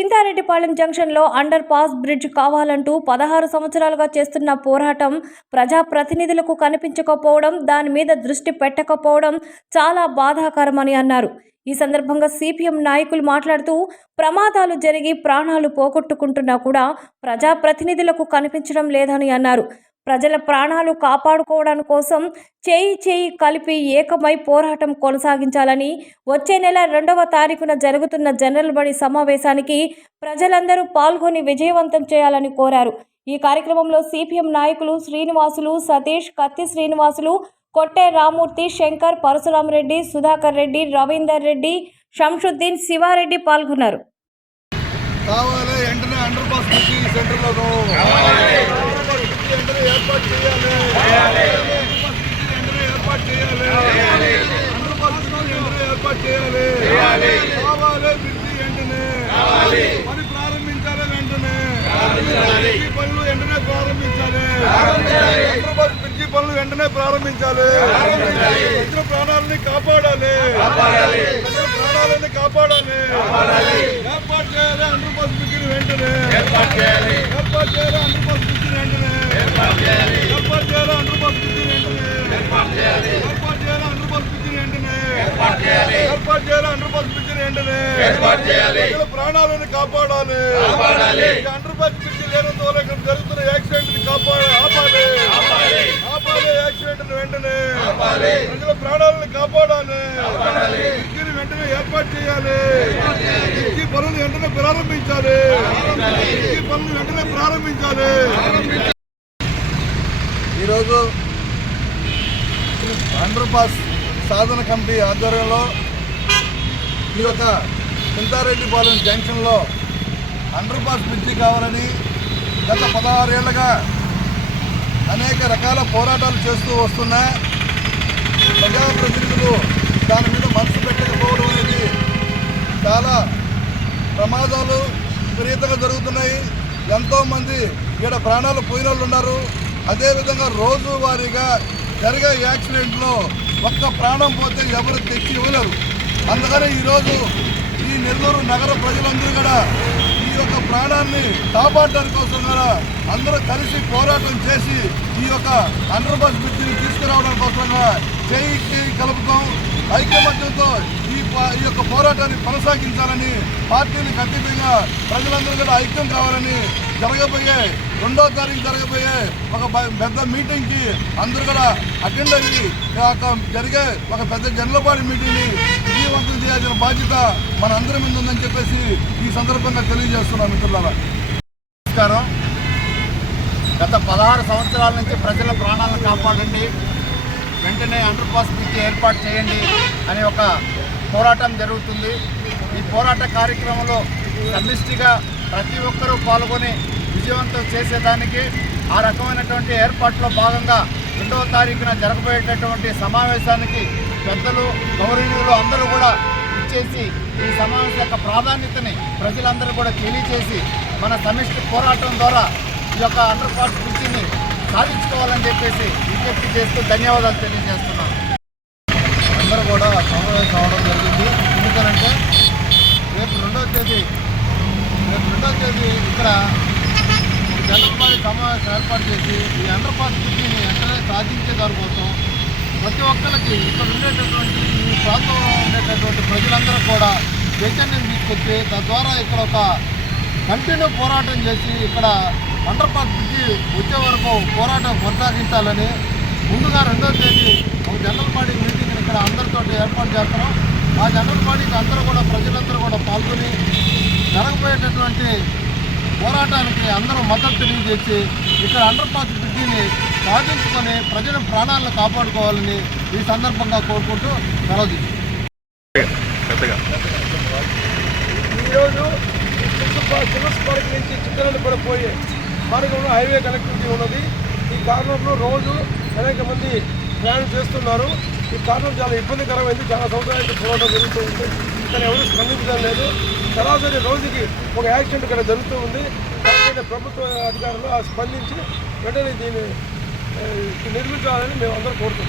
చింతారెడ్డిపాళెం జంక్షన్లో under pass bridge కావాలంటూ 16 సంవత్సరాలుగా చేస్తున్న పోరాటం ప్రజాప్రతినిధులకు కనిపించకపోవడం, దాని మీద దృష్టి పెట్టకపోవడం చాలా బాధాకరమని అన్నారు. ఈ సందర్భంగా సిపిఎం నాయకులు మాట్లాడుతూ, ప్రమాదాలు జరిగి ప్రాణాలు పోగొట్టుకుంటున్నా కూడా ప్రజాప్రతినిధులకు కనిపించడం లేదని అన్నారు. ప్రజల ప్రాణాలు కాపాడుకోవడం కోసం చేయి కలిపి ఏకమై పోరాటం కొనసాగించాలని, వచ్చే నెల 2వ తారీఖున జరుగుతున్న జనరల్ బడి సమావేశానికి ప్రజలందరూ పాల్గొని విజయవంతం చేయాలని కోరారు. ఈ కార్యక్రమంలో సిపిఎం నాయకులు శ్రీనివాసులు, సతీష్, కత్తి శ్రీనివాసులు, కొట్టే రామూర్తి, శంకర్, పరశురామరెడ్డి, సుధాకర్ రెడ్డి, రవీందర్ రెడ్డి, శంషుద్దీన్, శివారెడ్డి పాల్గొన్నారు. పనులు వెంటనే ప్రారంభించాలి. ప్రాణాలని కాపాడాలి. ప్రాణాలని కాపాడాలి. ఏర్పాటు చేయాలి. అండర్ పాస్ బ్రిడ్జిని వెంటనే ఏర్పాటు చేయాలి. అండర్ పాస్ బ్రిడ్జిని వెంటనే ఏర్పాటు చేయాలి. అండర్ పాస్ బ్రిడ్జిని వెంటనే ఏర్పాటు చేయాలి. అండర్ పాస్ బ్రిడ్జిని వెంటనే ఏర్పాటు చేయాలి. అండర్ పాస్ బ్రిడ్జిని వెంటనే ఏర్పాటు చేయాలి. ప్రాణాలను కాపాడాలి. అండర్ పాస్ బ్రిడ్జి లేనందు వల్ల ఇక్కడ జరుగుతున్న యాక్సిడెంట్ ని ఆపాలి. యాక్సిడెంట్ వెంటనే ప్రజల ప్రాణాలను కాపాడాలి. బ్రిడ్జిని వెంటనే ఏర్పాటు చేయాలి. బ్రిడ్జి పనులు వెంటనే ప్రారంభించాలి. ఈరోజు అండర్ పాస్ సాధన కమిటీ ఆధ్వర్యంలో ఈ యొక్క చింతారెడ్డిపాలెం జంక్షన్లో అండర్ పాస్ బ్రిడ్జి కావాలని గత 16 ఏళ్లుగా అనేక రకాల పోరాటాలు చేస్తూ వస్తున్న ప్రజాప్రతినిధులు దాని మీద మనసు పెట్టకపోవడం అనేది చాలా ప్రమాదాలు విపరీతంగా జరుగుతున్నాయి. ఎంతోమంది ఇక్కడ ప్రాణాలు పోయిన వాళ్ళు ఉన్నారు. అదేవిధంగా రోజువారీగా జరిగే యాక్సిడెంట్లో ఒక్క ప్రాణం పోతే ఎవరు తెచ్చి ఇవ్వలేరు. అందుకని ఈరోజు ఈ నెల్లూరు నగర ప్రజలందరూ కూడా ఈ యొక్క ప్రాణాన్ని కాపాడడానికి కోసం కూడా అందరూ కలిసి పోరాటం చేసి ఈ యొక్క అండర్ పాస్ బ్రిడ్జిని తీసుకురావడం కోసంగా చేయి కలుపుతాం. ఐకమత్యంతో ఈ యొక్క పోరాటాన్ని కొనసాగించాలని, పార్టీని ఖచ్చితంగా ప్రజలందరూ కూడా ఐక్యం కావాలని జరగబోయే 2వ తారీఖు జరగబోయే ఒక పెద్ద మీటింగ్కి అందరూ కూడా అటెండ్ అయ్యి జరిగే ఒక పెద్ద జనరల్ బాడీ మీటింగ్ని విజయవంతం చేయాల్సిన బాధ్యత మన అందరి మీద ఉందని చెప్పేసి ఈ సందర్భంగా తెలియజేస్తున్నాం. మిత్రులారా, నమస్కారం. గత 16 సంవత్సరాల నుంచి ప్రజల ప్రాణాలను కాపాడండి, వెంటనే అండర్ పాస్ బ్రిడ్జి ఏర్పాటు చేయండి అనే ఒక పోరాటం జరుగుతుంది. ఈ పోరాట కార్యక్రమంలో సమిష్టిగా ప్రతి ఒక్కరూ పాల్గొని విజయవంతం చేసేదానికి ఆ రకమైనటువంటి ఏర్పాట్లో భాగంగా 2వ తారీఖున జరగబోయేటటువంటి సమావేశానికి పెద్దలు, గౌరవనీయులు అందరూ కూడా ఇచ్చేసి ఈ సమావేశం యొక్క ప్రాధాన్యతని ప్రజలందరూ కూడా తెలియజేసి మన సమిష్టి పోరాటం ద్వారా ఈ యొక్క అండర్ పాస్ బ్రిడ్జిని సాధించుకోవాలని చెప్పేసి విజ్ఞప్తి చేస్తూ ధన్యవాదాలు తెలియజేస్తున్నాను. అందరూ కూడా సమావేశం అవడం జరిగింది. ఎందుకంటే రేపు 2వ తేదీ ఇక్కడ జనరల్ బాడీ సమావేశం ఏర్పాటు చేసి ఈ అండర్ పాస్ బ్రిడ్జిని వెంటనే సాధించే దానికోసం ప్రతి ఒక్కరికి ఇక్కడ ఉండేటటువంటి ఈ ప్రాంతంలో ఉండేటటువంటి ప్రజలందరూ కూడా చైతన్యం తీసుకొచ్చి తద్వారా ఇక్కడ ఒక కంటిన్యూ పోరాటం చేసి ఇక్కడ అండర్ పాస్ బ్రిడ్జి వచ్చే వరకు పోరాటం కొనసాగించాలని ముందుగా 2వ తేదీ ఒక జనరల్ బాడీ మీటింగ్ ఇక్కడ అందరితో ఏర్పాటు చేస్తున్నాం. ఆ జనరల్ బాడీకి అందరూ కూడా ప్రజలందరూ కూడా పాల్గొని జరగబోయేటటువంటి పోరాటానికి అందరూ మద్దతు తెలియజేసి ఇక్కడ అండర్ పాస్ బ్రిడ్జిని సాధించుకొని ప్రజల ప్రాణాలను కాపాడుకోవాలని ఈ సందర్భంగా కోరుకుంటూ సెలవు. ఈరోజు చిన్నస్పాడికి నుంచి చిత్తరంపడ పోయే మార్గంలో హైవే కనెక్టివిటీ ఉన్నది. ఈ కారణంలో రోజు అనేక మంది ప్రయాణం చేస్తున్నారు. ఈ కారణం చాలా ఇబ్బందికరమైంది. చాలా సంవత్సరాలకి పోరాటం జరుగుతూ ఉంది, కానీ ఎవరు స్పందించడం లేదు. సరాసరి రోజుకి ఒక యాక్సిడెంట్ ఇక్కడ జరుగుతూ ఉంది. దానిపైన ప్రభుత్వ అధికారులు స్పందించి వెంటనే దీన్ని నిర్మించాలని మేము అందరూ కోరుతున్నాం.